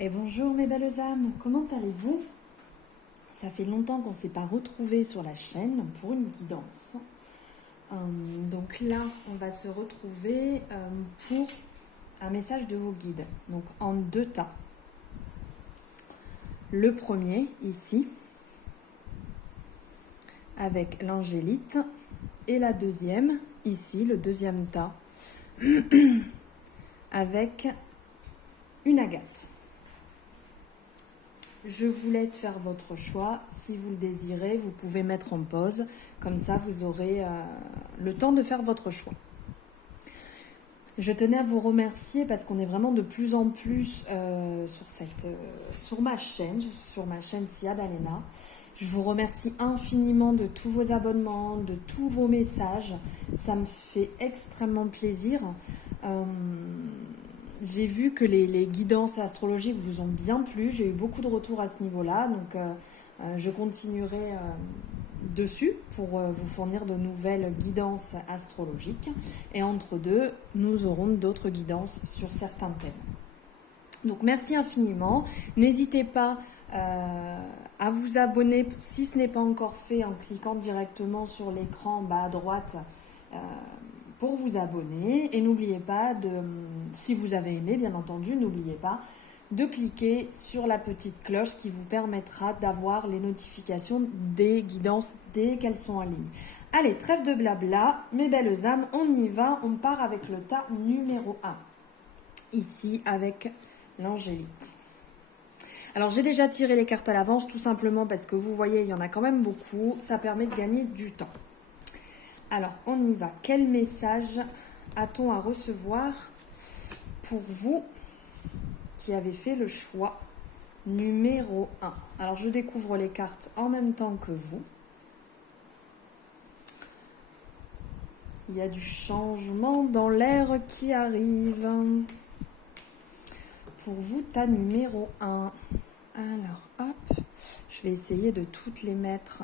Et bonjour mes belles âmes, comment allez-vous? Ça fait longtemps qu'on ne s'est pas retrouvés sur la chaîne pour une guidance. Donc là, on va se retrouver pour un message de vos guides. Donc en deux tas. Le premier, ici, avec l'angélite. Et la deuxième, ici, le deuxième tas, avec une agate. Je vous laisse faire votre choix. Si vous le désirez, vous pouvez mettre en pause. Comme ça, vous aurez le temps de faire votre choix. Je tenais à vous remercier parce qu'on est vraiment de plus en plus sur ma chaîne Sia d'Alena. Je vous remercie infiniment de tous vos abonnements, de tous vos messages. Ça me fait extrêmement plaisir. J'ai vu que les guidances astrologiques vous ont bien plu. J'ai eu beaucoup de retours à ce niveau-là. Donc, je continuerai dessus pour vous fournir de nouvelles guidances astrologiques. Et entre deux, nous aurons d'autres guidances sur certains thèmes. Donc, merci infiniment. N'hésitez pas à vous abonner si ce n'est pas encore fait en cliquant directement sur l'écran en bas à droite pour vous abonner. Et n'oubliez pas si vous avez aimé, bien entendu, n'oubliez pas de cliquer sur la petite cloche qui vous permettra d'avoir les notifications des guidances dès qu'elles sont en ligne. Allez, trêve de blabla, mes belles âmes, on y va, on part avec le tas numéro 1. Ici, avec l'angélite. Alors, j'ai déjà tiré les cartes à l'avance, tout simplement parce que vous voyez, il y en a quand même beaucoup. Ça permet de gagner du temps. Alors, on y va. Quel message a-t-on à recevoir pour vous qui avez fait le choix numéro 1? Alors, je découvre les cartes en même temps que vous. Il y a du changement dans l'air qui arrive. Pour vous, tas numéro 1. Alors, hop, je vais essayer de toutes les mettre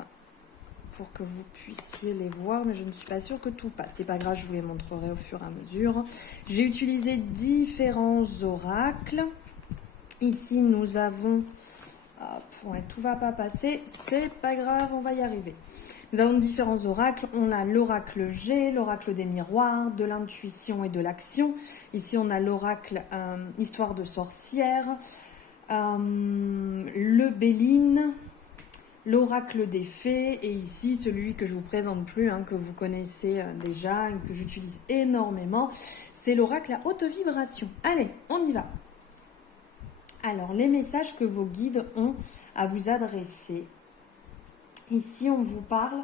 pour que vous puissiez les voir, mais je ne suis pas sûre que tout passe. C'est pas grave, je vous les montrerai au fur et à mesure. J'ai utilisé différents oracles. Ici, nous avons... Hop, ouais, tout va pas passer, c'est pas grave, on va y arriver. Nous avons différents oracles. On a l'oracle G, l'oracle des miroirs, de l'intuition et de l'action. Ici, on a l'oracle histoire de sorcière, le Béline, l'oracle des fées, et ici, celui que je ne vous présente plus, que vous connaissez déjà et que j'utilise énormément, c'est l'oracle à haute vibration. Allez, on y va. Alors, les messages que vos guides ont à vous adresser. Ici, on vous parle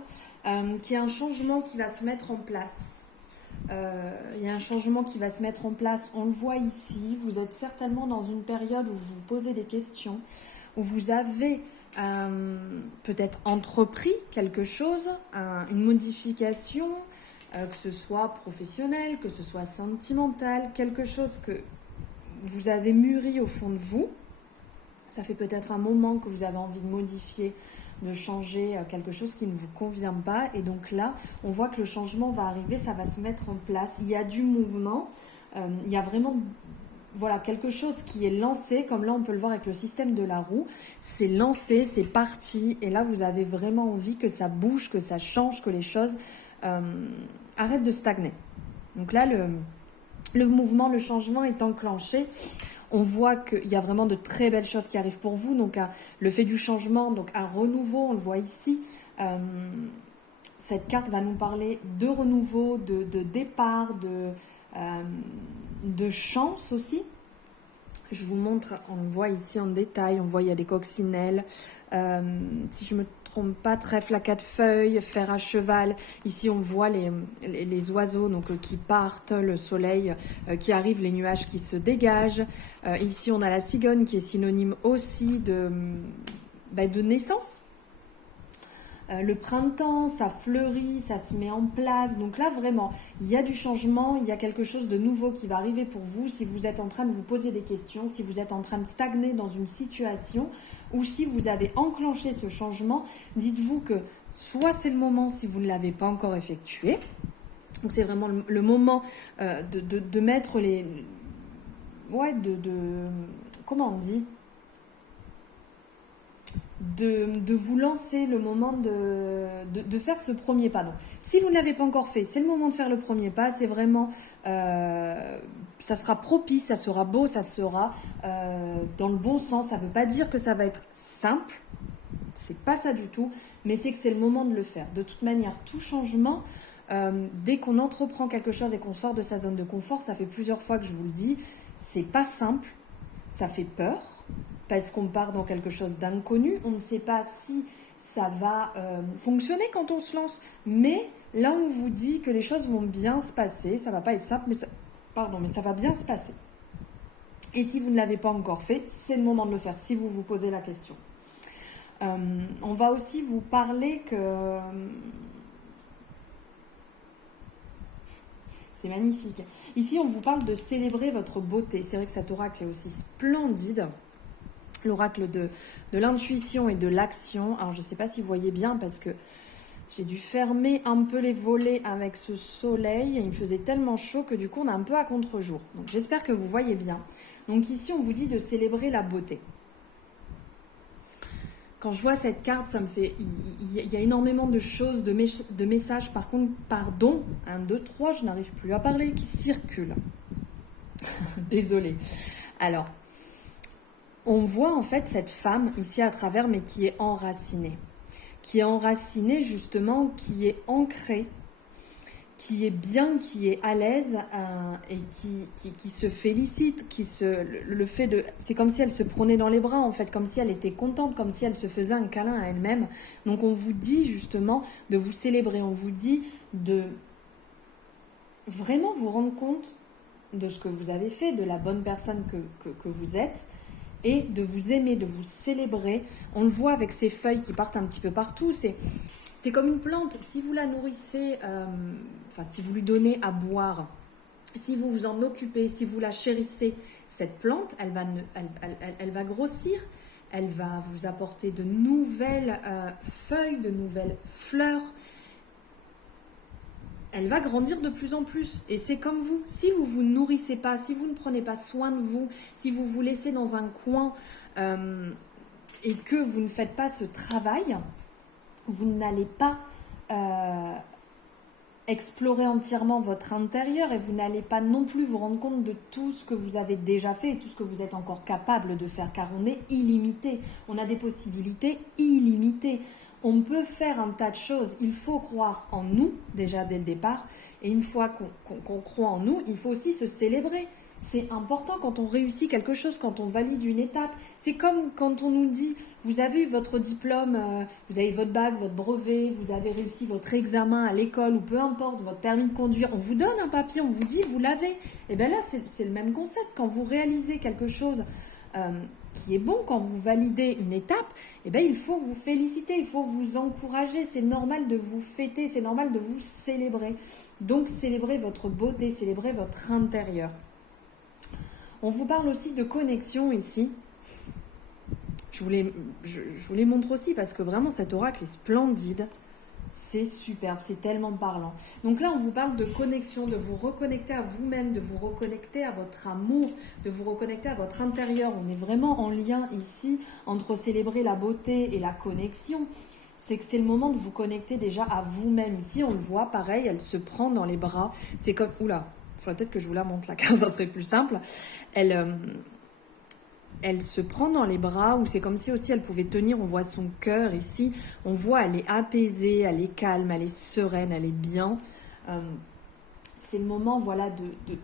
qu'il y a un changement qui va se mettre en place. Il y a un changement qui va se mettre en place. On le voit ici. Vous êtes certainement dans une période où vous vous posez des questions, où vous avez peut-être entrepris quelque chose, une modification, que ce soit professionnelle, que ce soit sentimentale, quelque chose que vous avez mûri au fond de vous. Ça fait peut-être un moment que vous avez envie de modifier, de changer quelque chose qui ne vous convient pas. Et donc là, on voit que le changement va arriver, ça va se mettre en place. Il y a du mouvement, il y a vraiment quelque chose qui est lancé, comme là on peut le voir avec le système de la roue. C'est lancé, c'est parti. Et là, vous avez vraiment envie que ça bouge, que ça change, que les choses arrêtent de stagner. Donc là, le mouvement, le changement est enclenché. On voit qu'il y a vraiment de très belles choses qui arrivent pour vous. Donc, le fait du changement, donc un renouveau, on le voit ici. Cette carte va nous parler de renouveau, de départ, de chance aussi. Je vous montre, on le voit ici en détail. On voit il y a des coccinelles. Si je me trompe pas, trèfle à 4 feuilles, fer à cheval. Ici, on voit les oiseaux qui partent, le soleil qui arrive, les nuages qui se dégagent. Ici, on a la cigogne qui est synonyme aussi de naissance. Le printemps, ça fleurit, ça se met en place. Donc là, vraiment, il y a du changement, il y a quelque chose de nouveau qui va arriver pour vous. Si vous êtes en train de vous poser des questions, si vous êtes en train de stagner dans une situation, ou si vous avez enclenché ce changement, dites-vous que soit c'est le moment si vous ne l'avez pas encore effectué. Donc c'est vraiment le moment de mettre comment on dit ? de vous lancer, le moment de faire ce premier pas. Donc, si vous ne l'avez pas encore fait, c'est le moment de faire le premier pas. C'est vraiment, ça sera propice, ça sera beau, ça sera dans le bon sens. Ça ne veut pas dire que ça va être simple, c'est pas ça du tout, mais c'est que c'est le moment de le faire. De toute manière, tout changement, dès qu'on entreprend quelque chose et qu'on sort de sa zone de confort, ça fait plusieurs fois que je vous le dis, c'est pas simple, ça fait peur, parce qu'on part dans quelque chose d'inconnu, on ne sait pas si ça va fonctionner quand on se lance, mais là on vous dit que les choses vont bien se passer, ça va pas être simple, mais ça va bien se passer. Et si vous ne l'avez pas encore fait, c'est le moment de le faire, si vous vous posez la question. On va aussi vous parler que... C'est magnifique. Ici, on vous parle de célébrer votre beauté. C'est vrai que cet oracle est aussi splendide. L'oracle de l'intuition et de l'action. Alors, je ne sais pas si vous voyez bien parce que j'ai dû fermer un peu les volets avec ce soleil. Il me faisait tellement chaud que du coup, on est un peu à contre-jour. Donc, j'espère que vous voyez bien. Donc, ici, on vous dit de célébrer la beauté. Quand je vois cette carte, ça me fait... Il y a énormément de choses, de messages, par contre, pardon, 1, 2, 3, je n'arrive plus à parler, qui circulent. Désolée. Alors, on voit en fait cette femme ici à travers, mais qui est enracinée. Qui est enracinée justement, qui est ancrée, qui est bien, qui est à l'aise et qui se félicite, le fait de... C'est comme si elle se prenait dans les bras en fait, comme si elle était contente, comme si elle se faisait un câlin à elle-même. Donc on vous dit justement de vous célébrer, on vous dit de vraiment vous rendre compte de ce que vous avez fait, de la bonne personne que vous êtes, et de vous aimer, de vous célébrer. On le voit avec ces feuilles qui partent un petit peu partout. C'est comme une plante. Si vous la nourrissez, si vous lui donnez à boire, si vous vous en occupez, si vous la chérissez, cette plante, elle va grossir. Elle va vous apporter de nouvelles feuilles, de nouvelles fleurs. Elle va grandir de plus en plus. Et c'est comme vous. Si vous ne vous nourrissez pas, si vous ne prenez pas soin de vous, si vous vous laissez dans un coin et que vous ne faites pas ce travail, vous n'allez pas explorer entièrement votre intérieur et vous n'allez pas non plus vous rendre compte de tout ce que vous avez déjà fait et tout ce que vous êtes encore capable de faire, car on est illimité. On a des possibilités illimitées. On peut faire un tas de choses. Il faut croire en nous, déjà dès le départ. Et une fois qu'on croit en nous, il faut aussi se célébrer. C'est important quand on réussit quelque chose, quand on valide une étape. C'est comme quand on nous dit, vous avez eu votre diplôme, vous avez votre bac, votre brevet, vous avez réussi votre examen à l'école ou peu importe, votre permis de conduire. On vous donne un papier, on vous dit, vous l'avez. Et bien là, c'est le même concept. Quand vous réalisez quelque chose qui est bon, quand vous validez une étape, eh bien, il faut vous féliciter, il faut vous encourager. C'est normal de vous fêter, c'est normal de vous célébrer. Donc, célébrez votre beauté, célébrez votre intérieur. On vous parle aussi de connexion ici. Je vous les montre aussi parce que vraiment cet oracle est splendide. C'est superbe, c'est tellement parlant. Donc là, on vous parle de connexion, de vous reconnecter à vous-même, de vous reconnecter à votre amour, de vous reconnecter à votre intérieur. On est vraiment en lien ici entre célébrer la beauté et la connexion. C'est que c'est le moment de vous connecter déjà à vous-même. Ici, on le voit, pareil, elle se prend dans les bras. C'est comme... Oula, il faudrait peut-être que je vous la montre là, car ça serait plus simple. Elle se prend dans les bras, ou c'est comme si aussi elle pouvait tenir, on voit son cœur ici, on voit elle est apaisée, elle est calme, elle est sereine, elle est bien. C'est le moment voilà,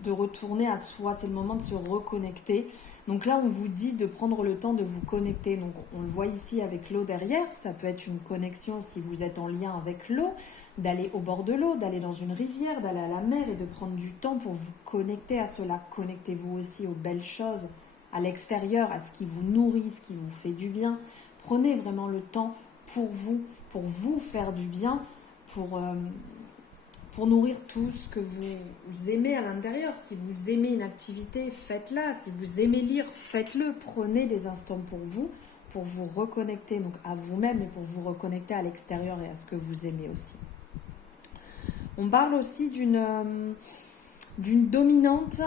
de retourner à soi, c'est le moment de se reconnecter. Donc là, on vous dit de prendre le temps de vous connecter. Donc on le voit ici avec l'eau derrière, ça peut être une connexion si vous êtes en lien avec l'eau, d'aller au bord de l'eau, d'aller dans une rivière, d'aller à la mer et de prendre du temps pour vous connecter à cela. Connectez-vous aussi aux belles choses, à l'extérieur, à ce qui vous nourrit, ce qui vous fait du bien. Prenez vraiment le temps pour vous faire du bien, pour nourrir tout ce que vous aimez à l'intérieur. Si vous aimez une activité, faites-la. Si vous aimez lire, faites-le. Prenez des instants pour vous reconnecter donc à vous-même et pour vous reconnecter à l'extérieur et à ce que vous aimez aussi. On parle aussi d'une dominante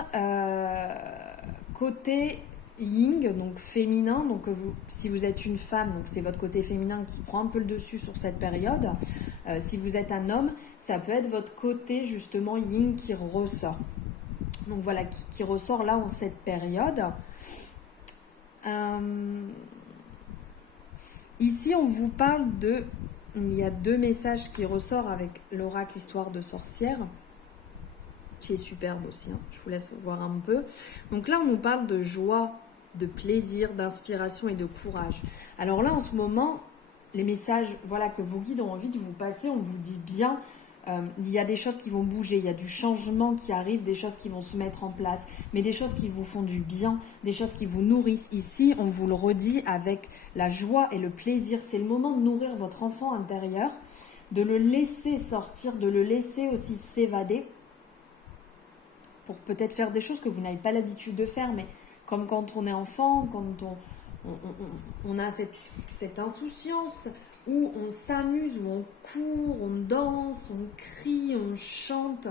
côté yin, donc féminin. Donc si vous êtes une femme, donc c'est votre côté féminin qui prend un peu le dessus sur cette période. Si vous êtes un homme, ça peut être votre côté justement yin qui ressort. Donc voilà, qui ressort là en cette période. Ici, on vous parle de... Il y a 2 messages qui ressortent avec l'oracle Histoire de sorcière, qui est superbe aussi, hein. Je vous laisse voir un peu. Donc là, on nous parle de joie, de plaisir, d'inspiration et de courage. Alors là, en ce moment, les messages que vos guides ont envie de vous passer, on vous dit bien, il y a des choses qui vont bouger, il y a du changement qui arrive, des choses qui vont se mettre en place, mais des choses qui vous font du bien, des choses qui vous nourrissent. Ici, on vous le redit avec la joie et le plaisir. C'est le moment de nourrir votre enfant intérieur, de le laisser sortir, de le laisser aussi s'évader, pour peut-être faire des choses que vous n'avez pas l'habitude de faire, mais comme quand on est enfant, quand on a cette insouciance, où on s'amuse, où on court, on danse, on crie, on chante.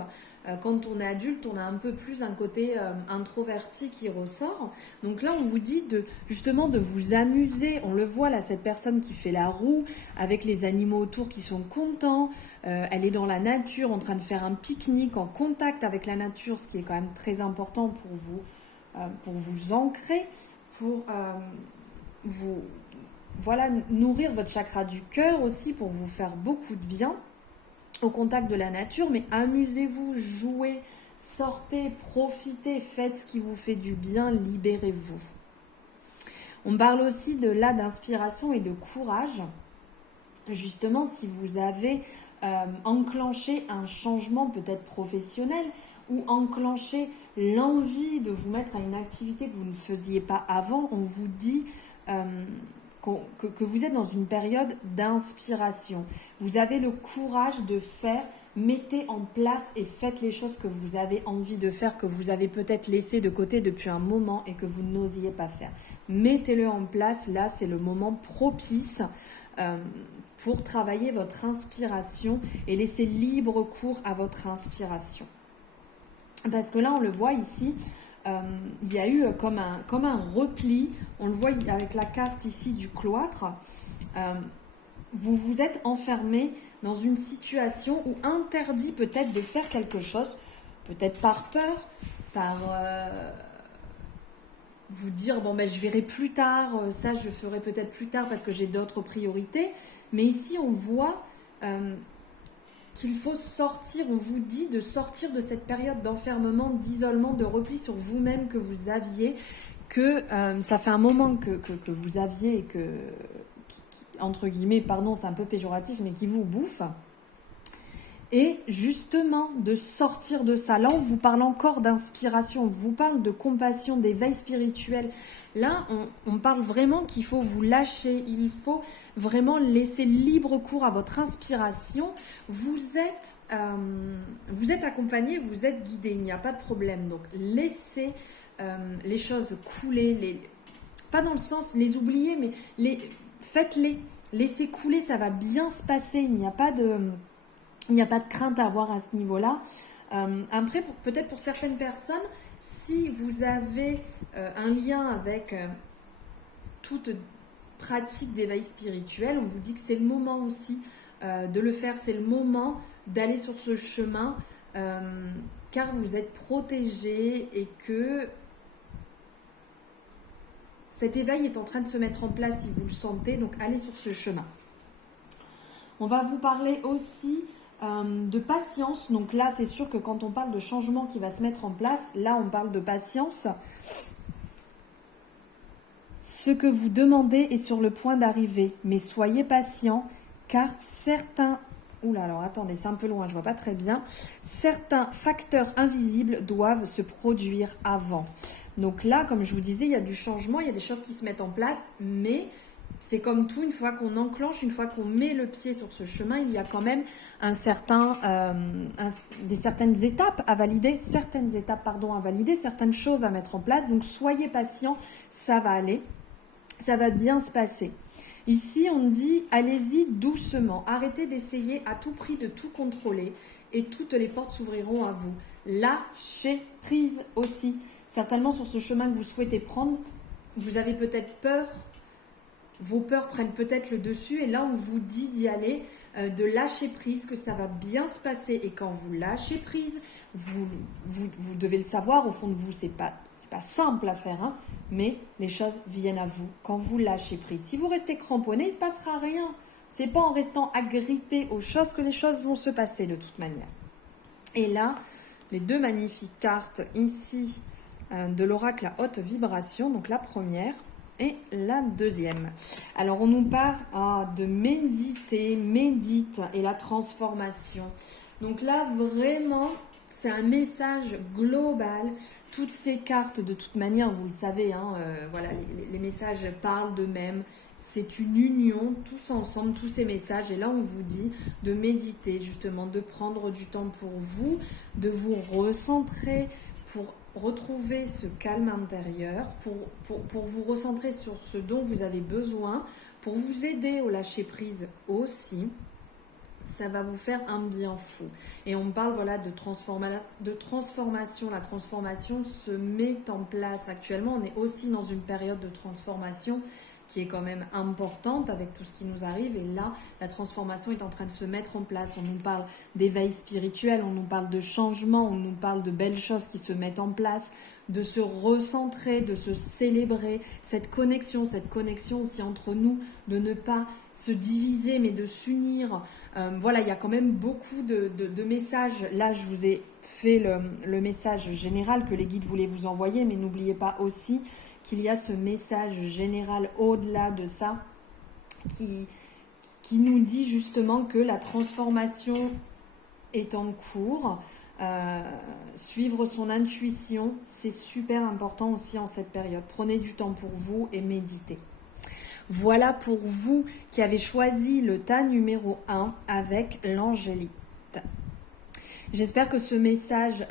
Quand on est adulte, on a un peu plus un côté introverti qui ressort. Donc là, on vous dit justement de vous amuser. On le voit là, cette personne qui fait la roue, avec les animaux autour qui sont contents. Elle est dans la nature, en train de faire un pique-nique, en contact avec la nature, ce qui est quand même très important pour vous ancrer, pour vous... nourrir votre chakra du cœur aussi, pour vous faire beaucoup de bien au contact de la nature. Mais amusez-vous, jouez, sortez, profitez, faites ce qui vous fait du bien, libérez-vous. On parle aussi d'inspiration et de courage. Justement, si vous avez enclenché un changement peut-être professionnel, ou enclenché l'envie de vous mettre à une activité que vous ne faisiez pas avant, on vous dit... que vous êtes dans une période d'inspiration. Vous avez le courage de faire, mettez en place et faites les choses que vous avez envie de faire, que vous avez peut-être laissé de côté depuis un moment et que vous n'osiez pas faire. Mettez-le en place, là c'est le moment propice pour travailler votre inspiration et laisser libre cours à votre inspiration. Parce que là on le voit ici, il y a eu comme un repli, on le voit avec la carte ici du cloître, vous vous êtes enfermé dans une situation où interdit peut-être de faire quelque chose, peut-être par peur, par vous dire je verrai plus tard, ça je ferai peut-être plus tard parce que j'ai d'autres priorités, mais ici on voit qu'il faut sortir, on vous dit de sortir de cette période d'enfermement, d'isolement, de repli sur vous-même que vous aviez, que ça fait un moment que vous aviez et entre guillemets, pardon, c'est un peu péjoratif, mais qui vous bouffe. Et justement, de sortir de ça. Là, on vous parle encore d'inspiration, on vous parle de compassion, d'éveil spirituel. Là, on parle vraiment qu'il faut vous lâcher, il faut vraiment laisser libre cours à votre inspiration. Vous êtes accompagné, vous êtes guidé, il n'y a pas de problème. Donc, laissez les choses couler, pas dans le sens les oublier, mais faites-les. Laissez couler, ça va bien se passer, il n'y a pas de crainte à avoir à ce niveau-là. Après, peut-être pour certaines personnes, si vous avez un lien avec toute pratique d'éveil spirituel, on vous dit que c'est le moment aussi de le faire, c'est le moment d'aller sur ce chemin, car vous êtes protégé et que cet éveil est en train de se mettre en place si vous le sentez, donc allez sur ce chemin. On va vous parler aussi de patience. Donc là, c'est sûr que quand on parle de changement qui va se mettre en place, là, on parle de patience. Ce que vous demandez est sur le point d'arriver, mais soyez patient, car certains... Oula, alors attendez, c'est un peu loin, je vois pas très bien. Certains facteurs invisibles doivent se produire avant. Donc là, comme je vous disais, il y a du changement, il y a des choses qui se mettent en place, mais c'est comme tout, une fois qu'on enclenche, une fois qu'on met le pied sur ce chemin, il y a quand même certaines étapes à valider, certaines choses à mettre en place. Donc soyez patient, ça va aller, ça va bien se passer. Ici, on dit, allez-y doucement, arrêtez d'essayer à tout prix de tout contrôler et toutes les portes s'ouvriront à vous. Lâchez prise aussi. Certainement sur ce chemin que vous souhaitez prendre, vous avez peut-être peur, vos peurs prennent peut-être le dessus et là on vous dit d'y aller, de lâcher prise, que ça va bien se passer. Et quand vous lâchez prise, vous devez le savoir au fond de vous, c'est pas simple à faire, hein, mais les choses viennent à vous quand vous lâchez prise. Si vous restez cramponné, il ne se passera rien. C'est pas en restant agrippé aux choses que les choses vont se passer de toute manière. Et là, les deux magnifiques cartes ici de l'oracle à haute vibration, donc la première et la deuxième. Alors on nous parle de méditer, médite et la transformation. Donc là vraiment c'est un message global. Toutes ces cartes de toute manière vous le savez, hein, voilà, les messages parlent d'eux-mêmes. C'est une union tous ensemble, tous ces messages. Et là on vous dit de méditer justement, de prendre du temps pour vous, de vous recentrer pour retrouver ce calme intérieur, pour vous recentrer sur ce dont vous avez besoin, pour vous aider au lâcher-prise aussi. Ça va vous faire un bien fou. Et on parle voilà, de transformation. La transformation se met en place actuellement. On est aussi dans une période de transformation qui est quand même importante avec tout ce qui nous arrive. Et là, la transformation est en train de se mettre en place. On nous parle d'éveil spirituel, on nous parle de changement, on nous parle de belles choses qui se mettent en place, de se recentrer, de se célébrer. Cette connexion aussi entre nous, de ne pas se diviser, mais de s'unir. Voilà, il y a quand même beaucoup de messages. Là, je vous ai fait le message général que les guides voulaient vous envoyer, mais n'oubliez pas aussi qu'il y a ce message général au-delà de ça qui nous dit justement que la transformation est en cours. Suivre son intuition, c'est super important aussi en cette période. Prenez du temps pour vous et méditez. Voilà pour vous qui avez choisi le tas numéro 1 avec l'angélite. J'espère que ce message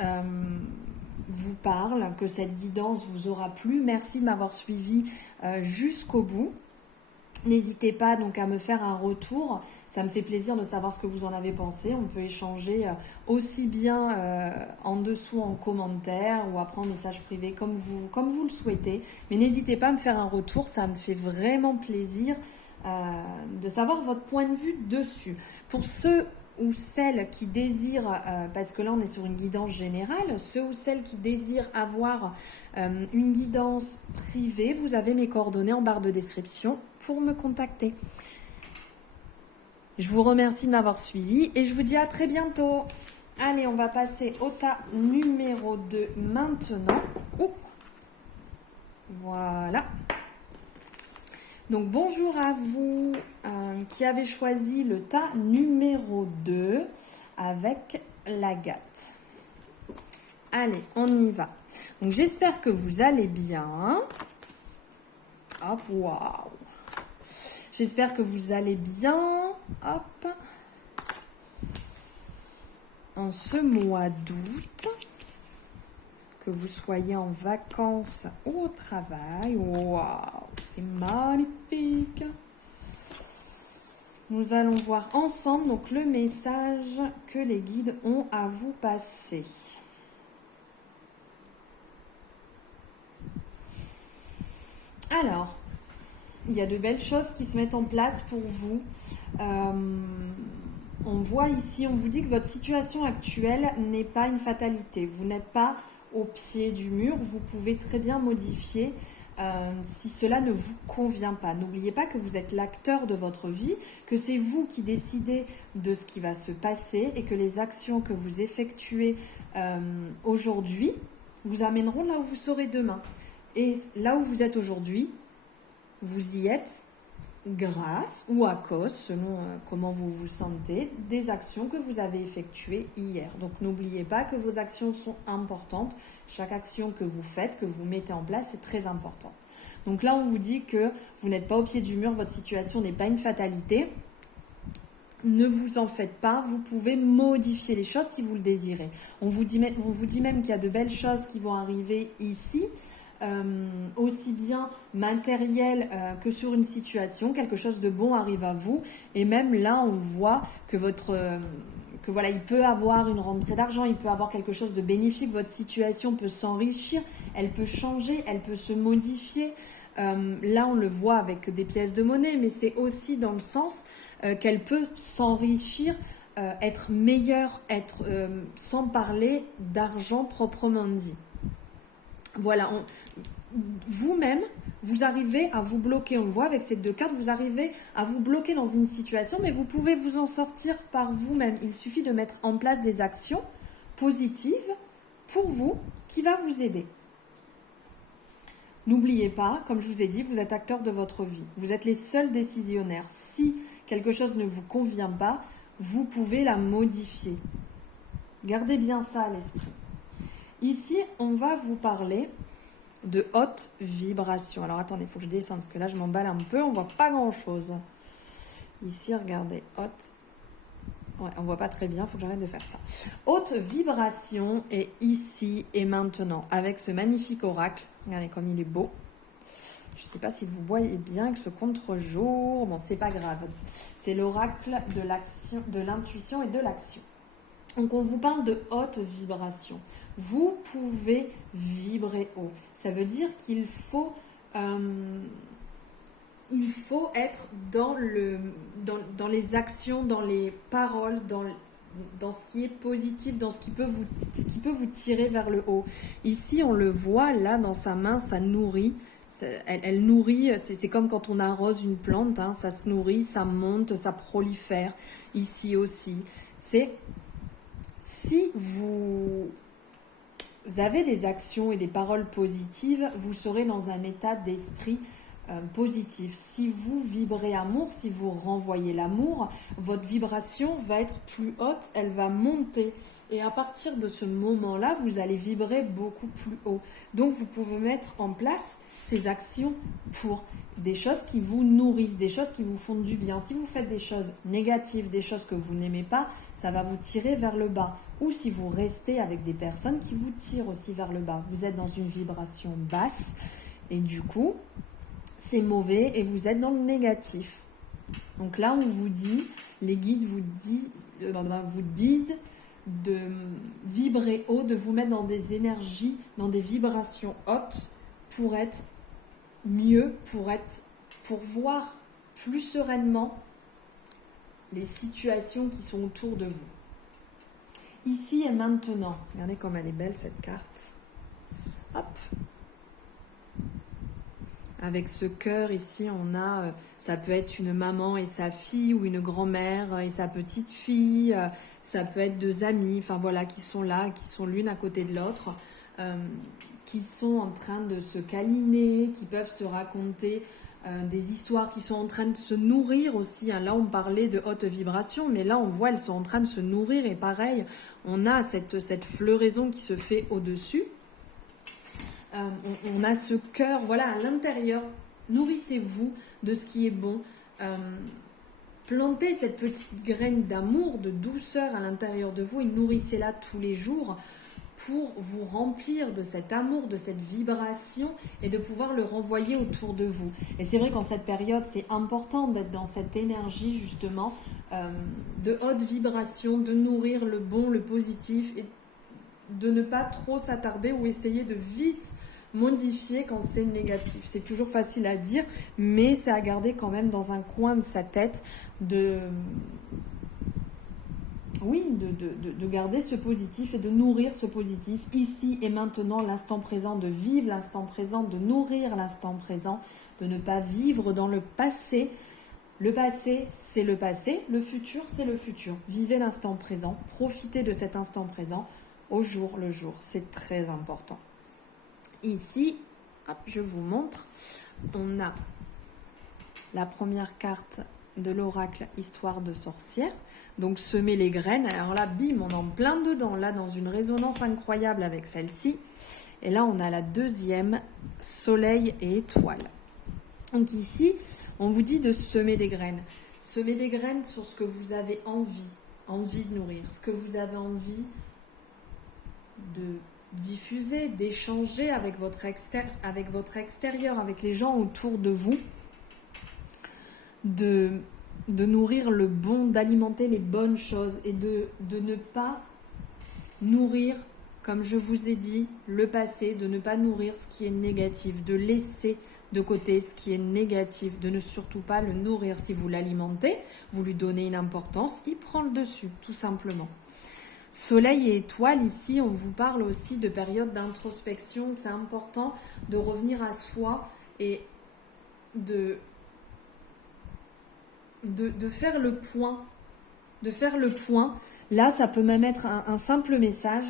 vous parle, que cette guidance vous aura plu. Merci de m'avoir suivi jusqu'au bout. N'hésitez pas donc à me faire un retour. Ça me fait plaisir de savoir ce que vous en avez pensé. On peut échanger aussi bien en dessous en commentaire ou après en message privé comme vous le souhaitez. Mais n'hésitez pas à me faire un retour. Ça me fait vraiment plaisir de savoir votre point de vue dessus. Pour ceux ou celles qui désirent, parce que là on est sur une guidance générale, ceux ou celles qui désirent avoir une guidance privée, vous avez mes coordonnées en barre de description pour me contacter. Je vous remercie de m'avoir suivi et je vous dis à très bientôt. Allez, on va passer au tas numéro 2 maintenant. Voilà. Donc bonjour à vous qui avez choisi le tas numéro 2 avec l'agate. Allez, on y va. Donc j'espère que vous allez bien. Hop, waouh. J'espère que vous allez bien. Hop. En ce mois d'août, que vous soyez en vacances ou au travail. Waouh, c'est magnifique. Nous allons voir ensemble donc le message que les guides ont à vous passer. Alors, il y a de belles choses qui se mettent en place pour vous. On voit ici, on vous dit que votre situation actuelle n'est pas une fatalité. Vous n'êtes pas au pied du mur. Vous pouvez très bien modifier si cela ne vous convient pas. N'oubliez pas que vous êtes l'acteur de votre vie, que c'est vous qui décidez de ce qui va se passer et que les actions que vous effectuez aujourd'hui vous amèneront là où vous serez demain. Et là où vous êtes aujourd'hui, vous y êtes grâce ou à cause, selon comment vous vous sentez, des actions que vous avez effectuées hier. Donc n'oubliez pas que vos actions sont importantes. Chaque action que vous faites, que vous mettez en place, est très importante. Donc là, on vous dit que vous n'êtes pas au pied du mur, votre situation n'est pas une fatalité. Ne vous en faites pas, vous pouvez modifier les choses si vous le désirez. On vous dit même qu'il y a de belles choses qui vont arriver ici, aussi bien matériel que sur une situation, quelque chose de bon arrive à vous. Et même là, on voit que voilà, il peut avoir une rentrée d'argent, il peut avoir quelque chose de bénéfique, votre situation peut s'enrichir, elle peut changer, elle peut se modifier. Là, on le voit avec des pièces de monnaie, mais c'est aussi dans le sens qu'elle peut s'enrichir, être meilleure, sans parler d'argent proprement dit. Voilà, vous-même, vous arrivez à vous bloquer, on le voit avec ces deux cartes, vous arrivez à vous bloquer dans une situation, mais vous pouvez vous en sortir par vous-même. Il suffit de mettre en place des actions positives pour vous qui va vous aider. N'oubliez pas, comme je vous ai dit, vous êtes acteur de votre vie. Vous êtes les seuls décisionnaires. Si quelque chose ne vous convient pas, vous pouvez la modifier. Gardez bien ça à l'esprit. Ici, on va vous parler de haute vibration. Alors attendez, il faut que je descende parce que là je m'emballe un peu, on voit pas grand chose. Ici, regardez, haute. Ouais, on voit pas très bien, il faut que j'arrête de faire ça. Haute vibration est ici et maintenant avec ce magnifique oracle. Regardez comme il est beau. Je ne sais pas si vous voyez bien avec ce contre-jour. Bon, c'est pas grave. C'est l'oracle de l'action, de l'intuition et de l'action. Donc on vous parle de haute vibration. Vous pouvez vibrer haut. Ça veut dire qu'il faut être dans les actions, dans les paroles, dans ce qui est positif, dans ce qui peut vous tirer vers le haut. Ici, on le voit, là, dans sa main, ça nourrit. Elle nourrit, c'est comme quand on arrose une plante, hein, ça se nourrit, ça monte, ça prolifère. Ici aussi. Si vous avez des actions et des paroles positives, vous serez dans un état d'esprit positif. Si vous vibrez amour, si vous renvoyez l'amour, votre vibration va être plus haute, elle va monter. Et à partir de ce moment-là, vous allez vibrer beaucoup plus haut. Donc, vous pouvez mettre en place ces actions pour des choses qui vous nourrissent, des choses qui vous font du bien. Si vous faites des choses négatives, des choses que vous n'aimez pas, ça va vous tirer vers le bas. Ou si vous restez avec des personnes qui vous tirent aussi vers le bas. Vous êtes dans une vibration basse et du coup, c'est mauvais et vous êtes dans le négatif. Donc là, on vous dit, les guides vous disent de vibrer haut, de vous mettre dans des énergies, dans des vibrations hautes pour être mieux, pour voir plus sereinement les situations qui sont autour de vous. Ici et maintenant, regardez comme elle est belle cette carte. Hop. Avec ce cœur ici, on a, ça peut être une maman et sa fille ou une grand-mère et sa petite fille, ça peut être deux amis, enfin voilà, qui sont là, qui sont l'une à côté de l'autre, qui sont en train de se câliner, qui peuvent se raconter des histoires, qui sont en train de se nourrir aussi. Hein. Là, on parlait de haute vibration, mais là, on voit, elles sont en train de se nourrir et pareil, on a cette floraison qui se fait au-dessus. On a ce cœur, voilà, à l'intérieur. Nourrissez-vous de ce qui est bon. Plantez cette petite graine d'amour, de douceur à l'intérieur de vous et nourrissez-la tous les jours pour vous remplir de cet amour, de cette vibration et de pouvoir le renvoyer autour de vous. Et c'est vrai qu'en cette période, c'est important d'être dans cette énergie justement de haute vibration, de nourrir le bon, le positif et de ne pas trop s'attarder ou essayer de vite modifier quand c'est négatif. C'est toujours facile à dire, mais c'est à garder quand même dans un coin de sa tête de garder ce positif et de nourrir ce positif ici et maintenant, l'instant présent, de vivre l'instant présent, de nourrir l'instant présent, de ne pas vivre dans le passé. Le passé, c'est le passé, le futur, c'est le futur. Vivez l'instant présent, profitez de cet instant présent au jour le jour, c'est très important. Ici, hop, je vous montre, on a la première carte de l'oracle Histoire de sorcière, donc semer les graines. Alors là, bim, on est en plein dedans, là dans une résonance incroyable avec celle-ci. Et là, on a la deuxième, Soleil et étoile. Donc ici, on vous dit de semer des graines. Semer des graines sur ce que vous avez envie de nourrir, ce que vous avez envie de diffuser, d'échanger avec votre extérieur, avec les gens autour de vous, de nourrir le bon, d'alimenter les bonnes choses et de ne pas nourrir, comme je vous ai dit, le passé, de ne pas nourrir ce qui est négatif, de laisser de côté ce qui est négatif, de ne surtout pas le nourrir. Si vous l'alimentez, vous lui donnez une importance, il prend le dessus, tout simplement. Soleil et étoile, ici, on vous parle aussi de période d'introspection. C'est important de revenir à soi et de faire le point. De faire le point. Là, ça peut même être un simple message.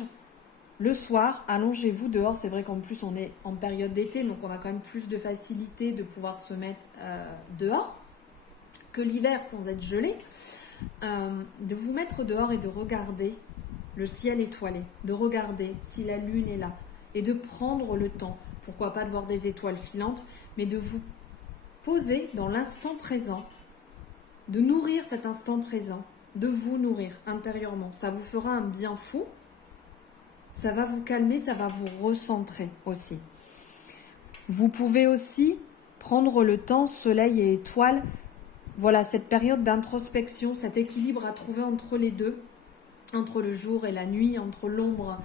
Le soir, allongez-vous dehors. C'est vrai qu'en plus, on est en période d'été, donc on a quand même plus de facilité de pouvoir se mettre dehors que l'hiver sans être gelé. De vous mettre dehors et de regarder le ciel étoilé, de regarder si la lune est là et de prendre le temps, pourquoi pas de voir des étoiles filantes, mais de vous poser dans l'instant présent, de nourrir cet instant présent, de vous nourrir intérieurement. Ça vous fera un bien fou, ça va vous calmer, ça va vous recentrer aussi. Vous pouvez aussi prendre le temps, soleil et étoile, voilà cette période d'introspection, cet équilibre à trouver entre les deux, entre le jour et la nuit, entre l'ombre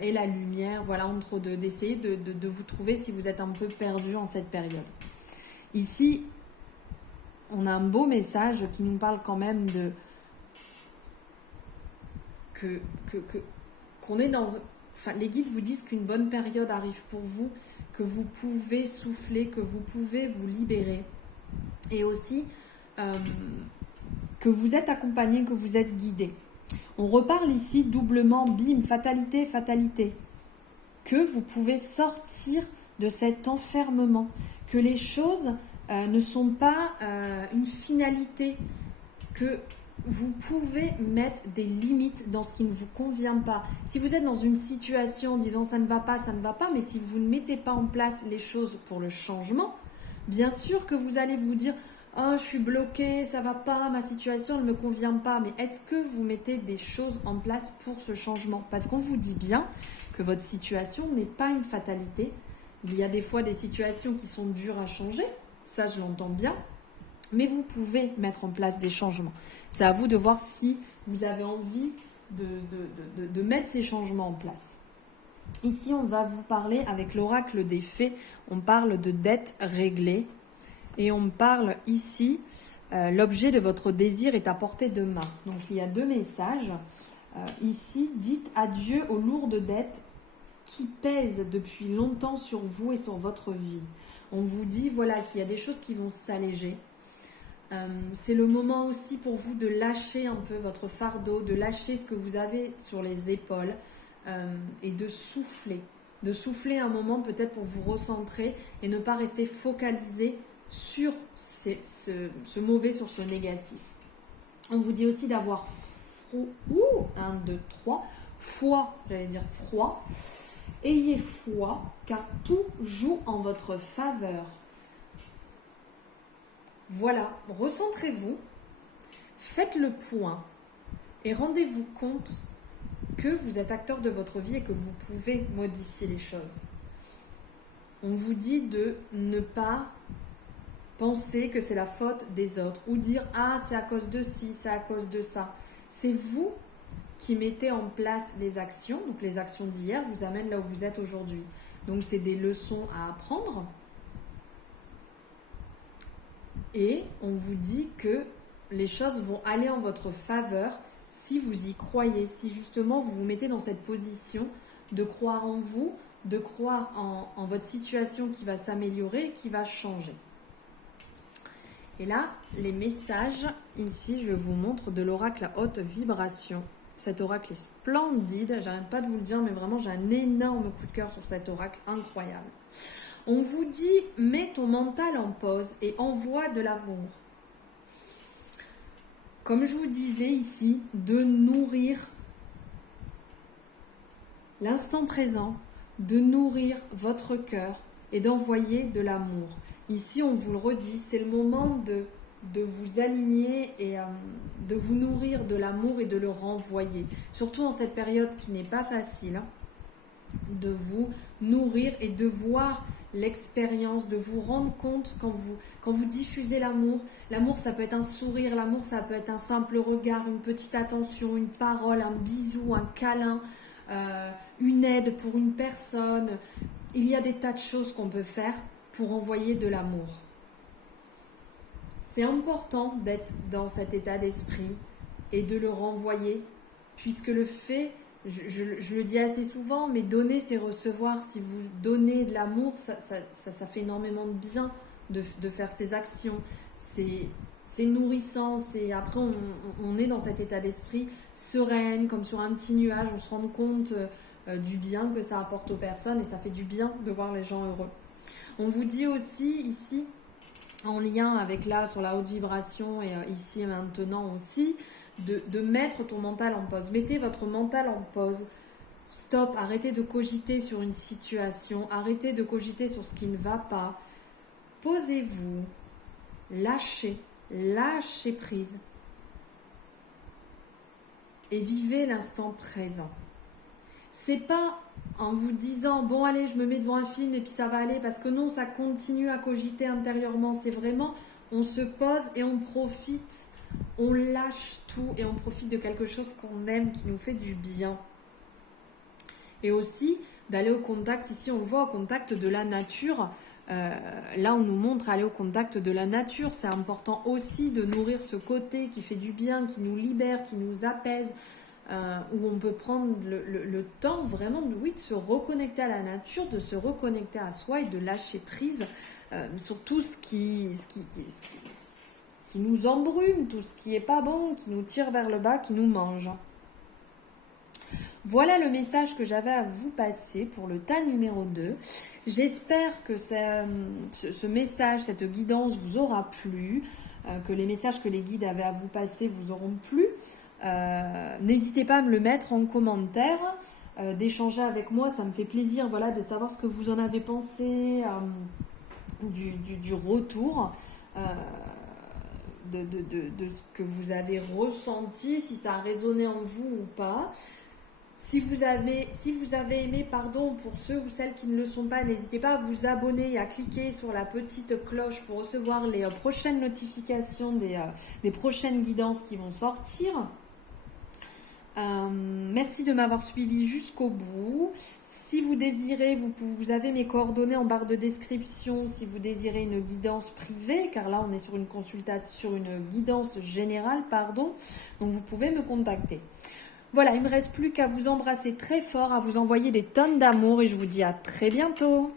et la lumière, voilà, d'essayer de vous trouver si vous êtes un peu perdu en cette période. Ici, on a un beau message qui nous parle quand même de qu'on est dans... Enfin, les guides vous disent qu'une bonne période arrive pour vous, que vous pouvez souffler, que vous pouvez vous libérer. Et aussi que vous êtes accompagné, que vous êtes guidé. On reparle ici doublement, bim, fatalité, fatalité. Que vous pouvez sortir de cet enfermement. Que les choses ne sont pas une finalité. Que vous pouvez mettre des limites dans ce qui ne vous convient pas. Si vous êtes dans une situation en disant ça ne va pas, mais si vous ne mettez pas en place les choses pour le changement, bien sûr que vous allez vous dire « Oh, je suis bloquée, ça va pas, ma situation ne me convient pas. » Mais est-ce que vous mettez des choses en place pour ce changement? Parce qu'on vous dit bien que votre situation n'est pas une fatalité. Il y a des fois des situations qui sont dures à changer, ça je l'entends bien, mais vous pouvez mettre en place des changements. C'est à vous de voir si vous avez envie de mettre ces changements en place. Ici, on va vous parler avec l'oracle des fées, on parle de dette réglée. Et on parle ici, l'objet de votre désir est à portée de main. Donc il y a deux messages. Ici, dites adieu aux lourdes dettes qui pèsent depuis longtemps sur vous et sur votre vie. On vous dit voilà qu'il y a des choses qui vont s'alléger. C'est le moment aussi pour vous de lâcher un peu votre fardeau, de lâcher ce que vous avez sur les épaules et de souffler. De souffler un moment peut-être pour vous recentrer et ne pas rester focalisé sur ce mauvais, sur ce négatif. On vous dit aussi d'avoir foi, froid. Ayez foi, car tout joue en votre faveur. Voilà, recentrez-vous, faites le point et rendez-vous compte que vous êtes acteur de votre vie et que vous pouvez modifier les choses. On vous dit de ne pas penser que c'est la faute des autres ou dire « Ah, c'est à cause de ci, c'est à cause de ça ». C'est vous qui mettez en place les actions. Donc les actions d'hier vous amènent là où vous êtes aujourd'hui. Donc c'est des leçons à apprendre. Et on vous dit que les choses vont aller en votre faveur si vous y croyez, si justement vous vous mettez dans cette position de croire en vous, de croire en votre situation qui va s'améliorer et qui va changer. Et là, les messages, ici, je vous montre de l'oracle à haute vibration. Cet oracle est splendide, j'arrête pas de vous le dire, mais vraiment, j'ai un énorme coup de cœur sur cet oracle, incroyable. On vous dit, mets ton mental en pause et envoie de l'amour. Comme je vous disais ici, de nourrir l'instant présent, de nourrir votre cœur et d'envoyer de l'amour. Ici, on vous le redit, c'est le moment de vous aligner et de vous nourrir de l'amour et de le renvoyer. Surtout en cette période qui n'est pas facile, de vous nourrir et de voir l'expérience, de vous rendre compte quand vous diffusez l'amour. L'amour, ça peut être un sourire, l'amour, ça peut être un simple regard, une petite attention, une parole, un bisou, un câlin, une aide pour une personne. Il y a des tas de choses qu'on peut faire pour envoyer de l'amour. C'est important d'être dans cet état d'esprit et de le renvoyer, puisque le fait, je le dis assez souvent, mais donner c'est recevoir. Si vous donnez de l'amour, ça fait énormément de bien de faire ces actions. C'est nourrissant, après on est dans cet état d'esprit sereine, comme sur un petit nuage, on se rend compte du bien que ça apporte aux personnes et ça fait du bien de voir les gens heureux. On vous dit aussi ici, en lien avec là sur la haute vibration et ici et maintenant aussi, de mettre ton mental en pause. Mettez votre mental en pause. Stop, arrêtez de cogiter sur une situation, arrêtez de cogiter sur ce qui ne va pas. Posez-vous, lâchez prise et vivez l'instant présent. C'est pas en vous disant bon allez je me mets devant un film et puis ça va aller, parce que non, ça continue à cogiter intérieurement. C'est vraiment on se pose et on profite, on lâche tout et on profite de quelque chose qu'on aime, qui nous fait du bien. Et aussi d'aller au contact, ici on le voit, au contact de la nature. Là on nous montre aller au contact de la nature. C'est important aussi de nourrir ce côté qui fait du bien, qui nous libère, qui nous apaise, où on peut prendre le temps vraiment de se reconnecter à la nature, de se reconnecter à soi et de lâcher prise sur tout ce qui nous embrume, tout ce qui n'est pas bon, qui nous tire vers le bas, qui nous mange. Voilà le message que j'avais à vous passer pour le tas numéro 2. J'espère que ce message, cette guidance vous aura plu, que les messages que les guides avaient à vous passer vous auront plu. N'hésitez pas à me le mettre en commentaire, d'échanger avec moi, ça me fait plaisir de savoir ce que vous en avez pensé, du retour, de ce que vous avez ressenti, si ça a résonné en vous ou pas. Si vous avez aimé, pour ceux ou celles qui ne le sont pas, n'hésitez pas à vous abonner et à cliquer sur la petite cloche pour recevoir les prochaines notifications des prochaines guidances qui vont sortir. Merci de m'avoir suivi jusqu'au bout. Si vous désirez, vous avez mes coordonnées en barre de description si vous désirez une guidance privée, car là on est sur une consultation, sur une guidance générale, donc vous pouvez me contacter. Voilà, il ne me reste plus qu'à vous embrasser très fort, à vous envoyer des tonnes d'amour et je vous dis à très bientôt.